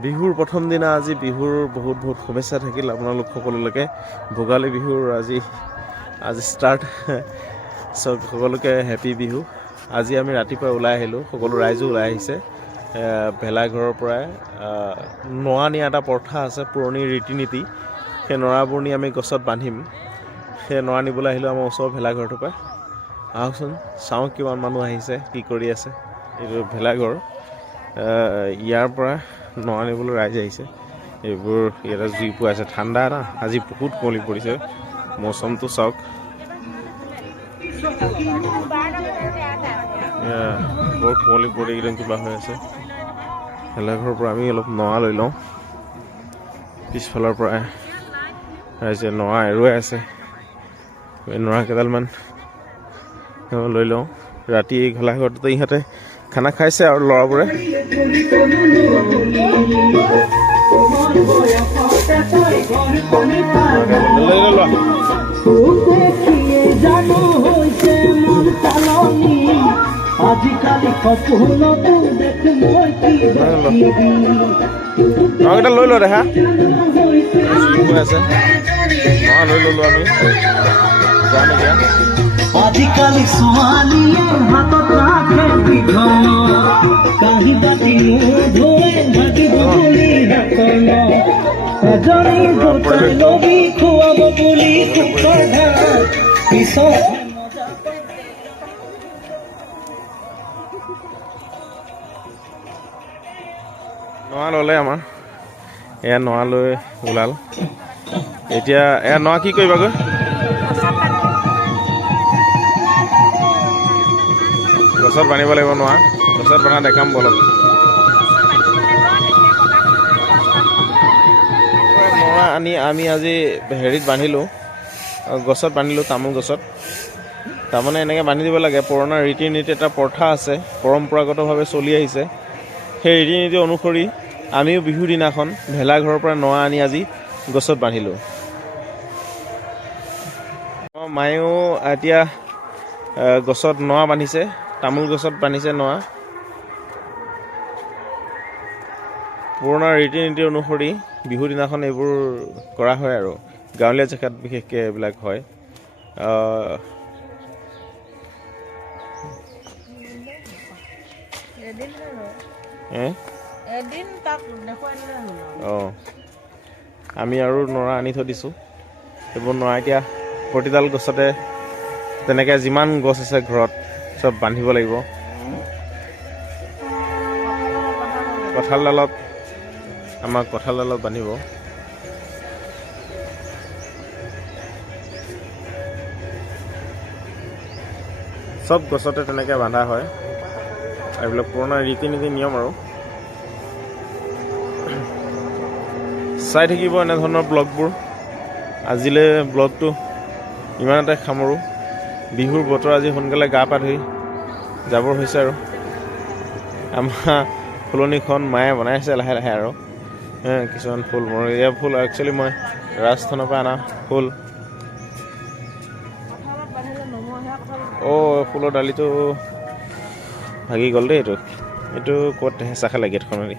বিহুৰ প্ৰথম দিনা আজি বিহুৰ বহুত বহুত শুভেচ্ছা থাকিল আপোনালোক সকলোলৈকে। ভোগালী বিহুৰ আজি ষ্টাৰ্ট। চব সকলোকে হেপী বিহু। আজি আমি ৰাতিপুৱা ওলাই আহিলোঁ, সকলো ৰাইজো ওলাই আহিছে। ভেলাঘৰৰ পৰাই নৰা নিয়া এটা প্ৰথা আছে, পুৰণি ৰীতি নীতি। সেই নৰাবোৰ নি আমি গছত বান্ধিম। সেই নৰা নিবলৈ আহিলোঁ আমাৰ ওচৰৰ ভেলাঘৰটোৰ পৰা। আহকচোন চাওঁ কিমান মানুহ আহিছে, কি কৰি আছে। এইটো ভেলাঘৰ, ইয়াৰ পৰা নৰা নিবলৈ ৰাইজ আহিছে। এইবোৰ ইয়াতে জুই পোৱাইছে, ঠাণ্ডা না, আজি বহুত কুঁৱলী পৰিছে। মৌচমটো চাওক, বহুত কুঁৱলী পৰি একদম কিবা হৈ আছে। ভেলাঘৰৰ পৰা আমি অলপ নৰা লৈ লওঁ। পিছফালৰ পৰা ৰাইজে নৰা এৰুৱাই আছে। নৰা কেইডালমান লৈ লওঁ। ৰাতি ভেলাঘৰটোতে ইহঁতে খানা খাইছে আৰু ল'ৰাবোৰে। নৰাকেইটা লৈ ল দেখা আছে, নৰা লৈ ললো আমি। যাম এতিয়া। আজিকালি ছোৱালীয়ে হাতত ৰাখে পিঠল, কাঁহী বাতি ধুই ভাগিব বুলি হাতল, এজনী গোটাই লবি খুৱাব বুলি সুখৰ ভাত, পিছত নৰা ল'লে আমাৰ। এয়া নৰা লৈ ওলাল। এতিয়া এয়া নৰা কি কৰিবাগৈ? গছত বান্ধিব লাগিব নৰা। গছত বন্ধা দেখাম বলক। নৰা আনি আমি আজি হেৰিত বান্ধিলোঁ, গছত বান্ধিলোঁ, তামোল গছত। তাৰমানে এনেকৈ বান্ধি দিব লাগে। পুৰণা ৰীতি নীতি এটা প্ৰথা আছে, পৰম্পৰাগতভাৱে চলি আহিছে। সেই ৰীতি নীতি অনুসৰি আমিও বিহুৰ দিনাখন ভেলাঘৰৰ পৰা নৰা আনি আজি গছত বান্ধিলোঁ। মায়েও এতিয়া গছত নৰা বান্ধিছে, তামোল গছত বান্ধিছে নৰা। পুৰণা ৰীতি নীতি অনুসৰি বিহুৰ দিনাখন এইবোৰ কৰা হয় আৰু গাঁৱলীয়া জেগাত বিশেষকৈ এইবিলাক হয়। আমি আৰু নৰা আনি থৈ দিছোঁ। এইবোৰ নৰা এতিয়া প্ৰতিডাল গছতে তেনেকৈ যিমান গছ আছে ঘৰত চব বান্ধিব লাগিব। কঁঠালডালত বান্ধিব। চব গছতে তেনেকৈ বান্ধা হয়। এইবিলাক পুৰণা ৰীতি নীতি নিয়ম আৰু। চাই থাকিব এনেধৰণৰ ব্লগবোৰ। আজিলৈ ব্লগটো ইমানতে সামৰোঁ। বিহুৰ বতৰ আজি সোনকালে গা পা ধুই যাবৰ হৈছে আৰু। আমাৰ ফুলনিখন মায়ে বনাই আছে লাহে লাহে আৰু। কিছুমান ফুল, মৰহিয়া ফুল, একচুৱেলি মই ৰাজস্থানৰ পৰা অনা ফুল। ফুলৰ ডালিটো ভাগি গ'ল দেই। এইটো ক'ত হেঁচা খালে গেটখনেদি।